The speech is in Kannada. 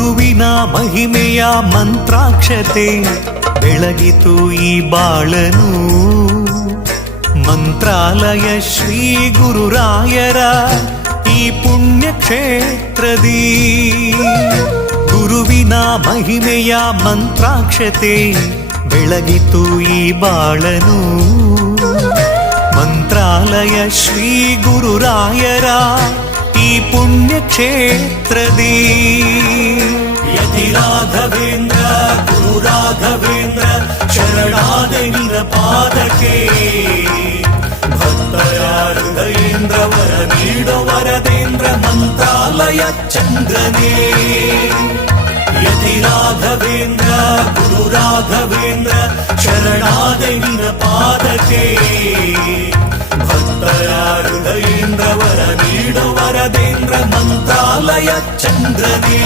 ಗುರುವಿನ ಮಹಿಮೆಯ ಮಂತ್ರಾಕ್ಷತೆ ಬೆಳಗಿತು ಈ ಬಾಳನು. ಮಂತ್ರಾಲಯ ಶ್ರೀ ಗುರುರಾಯರ ಈ ಪುಣ್ಯ ಕ್ಷೇತ್ರದಿ ಗುರುವಿನ ಮಹಿಮೆಯ ಮಂತ್ರಾಕ್ಷತೆ ಬೆಳಗಿತು ಈ ಬಾಳನು. ಮಂತ್ರಾಲಯ ಶ್ರೀ ಗುರುರಾಯರ ಈ ಪುಣ್ಯ ಕ್ಷೇತ್ರದಿ ಯತಿ ರಾಘವೇಂದ್ರ ಗುರು ರಾಘವೇಂದ್ರ ಶರಣಾದೆ ನಿನ ಪಾದಕ್ಕೆ. ಭಕ್ತರ ಹೃದಯೇಂದ್ರ ವರ ನೀಡೋ ವರದೇಂದ್ರ ಮಂತ್ರಾಲಯ ಚಂದ್ರನೇ. ಯತಿ ರಾಘವೇಂದ್ರ ಗುರು ರಾಘವೇಂದ್ರ ಶರಣಾದೆ ನಿನ ಪಾದಕ್ಕೆ. ಭಕ್ತರ ಹೃದಯೇಂದ್ರ ವರ ನೀಡೋ ವರದೇಂದ್ರ ಮಂತ್ರಾಲಯ ಚಂದ್ರನೇ.